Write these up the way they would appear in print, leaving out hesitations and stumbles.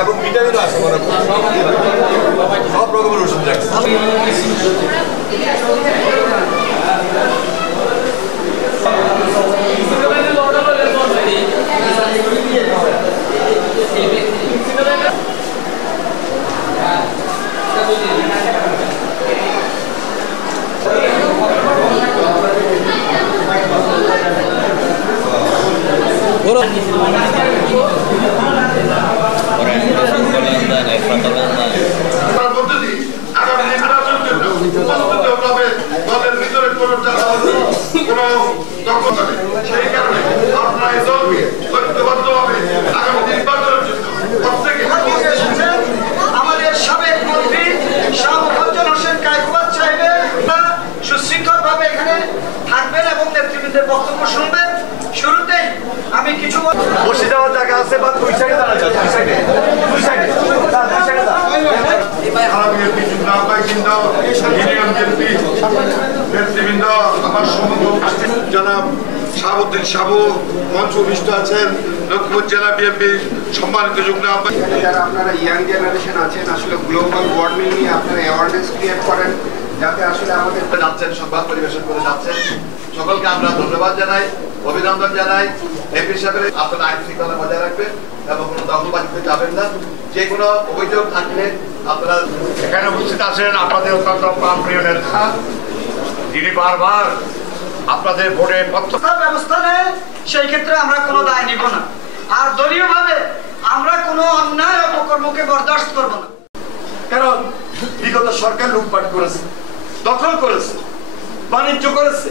এবং ভিটামিন আছে সব রকমের ওষুধ রাখছে। আমাদের সাবেক মন্ত্রী শাহ মোফাজ্জল হোসেন কায়কোবাদ সাহেবের সুশৃঙ্খলভাবে এখানে থাকবেন এবং নেতৃবৃন্দের বক্তব্য শুনবেন। শুরুতেই আমি কিছু বসে যাওয়ার জায়গা আছে বা দুই সাইডে দাঁড়া যায়, দুই সাইডে নেতৃবৃন্দ আমার জনাব শাহাবুদ্দিন সাবু মঞ্চ উপবিষ্ট আছেন, লক্ষ্মীপুর জেলা বিএনপির সম্মানিত যুগ্ম আহ্বায়ক। যারা আপনারা ইয়াং জেনারেশন আছেন, আসলে গ্লোবাল ওয়ার্মিং নিয়ে আপনারা অ্যাওয়ারনেস ক্রিয়েট করেন, যাতে আসলে আমাদের যাচ্ছেন, সংবাদ পরিবেশন করে যাচ্ছেন। সকলকে আমরা ধন্যবাদ জানাই, অভিনন্দন জানাই। এমপি সাহেবের আপনারা আইন শৃঙ্খলা বজায় রাখবেন এবং কোনো দখলবাজিতে যাবেন না। যে কোনো অভিযোগ থাকলে আপনারা এখানে উপস্থিত আছেন আপনাদের অত্যন্ত প্রিয় নেতা, যিনি বারবার আপনাদের ভোটে ব্যবস্থা নেয়, সেই ক্ষেত্রে আমরা কোনো দায় নিব না। আর দলীয়ভাবে আমরা কোনো অন্যায় অপকর্মকে বরদাস্ত করব না। কারণ বিগত সরকার লুটপাট করেছে, দখল করেছে, বাণিজ্য করেছে,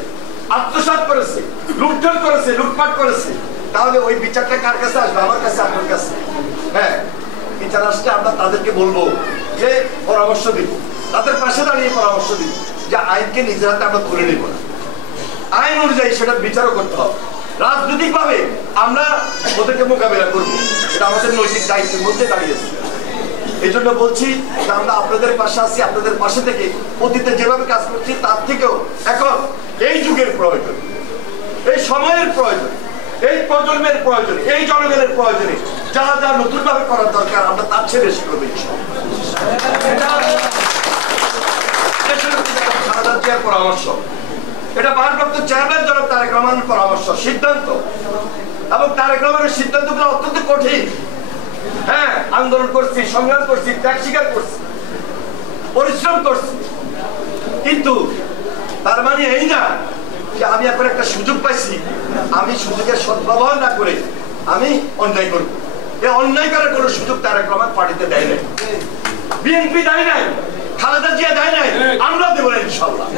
আত্মসাৎ করেছে, লুটপাট করেছে, লুটপাট করেছে। তাহলে ওই বিচারটা কার কাছে আসবে? আমার কাছে, আপনার কাছে। হ্যাঁ, বিচার আসলে আমরা তাদেরকে বলবো যে পরামর্শ দিব, তাদের পাশে দাঁড়িয়ে পরামর্শ দিব যে আইনকে নিজের হাতে আমরা তুলে নিব না, আইন অনুযায়ী সেটা বিচারও করতে হবে। রাজনৈতিক ভাবে আমরা ওদেরকে মোকাবেলা করবো, এটা আমাদের নৈতিক দায়িত্বের মধ্যে দাঁড়িয়েছে। এই জন্য বলছি যে আমরা আপনাদের পাশে আছি, আপনাদের পাশে থেকে অতীতে যেভাবে কাজ করছি তার থেকেও এখন এই যুগের প্রয়োজন, এই সময়ের প্রয়োজন, এই প্রজন্মের প্রয়োজনে, এই জনগণের প্রয়োজনে যা যা নতুন ভাবে করার দরকার আমরা তার চেয়ে বেশি করবো। পরামর্শ, এটা ভারপ্রাপ্ত চেয়ারম্যান জনাব তারেক রহমানের পরামর্শ, সিদ্ধান্ত, এবং তারেক রহমানের সিদ্ধান্তগুলো অত্যন্ত কঠিন। হ্যাঁ, আন্দোলন করছি, সংগ্রাম করছি, ত্যাগ স্বীকার করছি, পরিশ্রম করছি, কিন্তু তার মানে এই না যে আমি এখন একটা সুযোগ পাইছি, আমি সুযোগের সদ্ব্যবহার না করে আমি অন্যায় করবো। এই অন্যায় করার কোনো সুযোগ তারেক রহমান পার্টিতে দেয় নাই, বিএনপি দেয় নাই, খালেদা জিয়া দেয় নাই, আমরা দেবো না ইনশাল্লাহ।